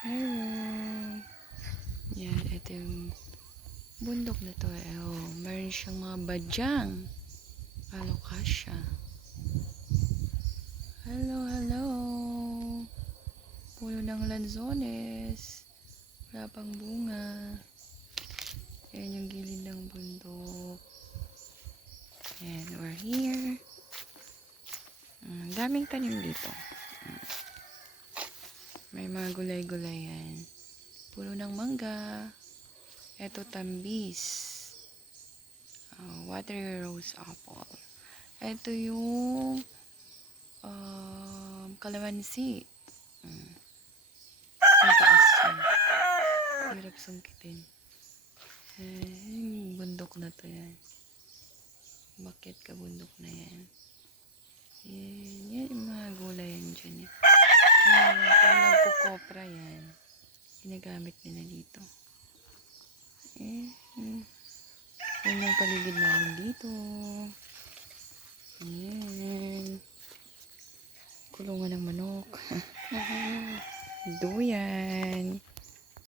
Hello. Yan, ito yung bundok na to. Oh, meron siyang mga badyang. Alokasya. Hello, hello. Puno ng lanzones. Wala pang bunga. Yan yung gilid ng bundok. And we're here. Daming tanim dito. May mga gulay-gulay yan. Puno ng mangga. Ito tambis. Water rose apple. Ito yung kalamansi. Ang taas yun. Hirap sungkitin. Bundok na to yan. Bakit ka bundok na yan? Yan yung mga gulay yan dyan. Pag nagkukopra yan, ginagamit nila dito. Yan yung paligid namin dito. Yan. Kulungan ng manok. Duyan.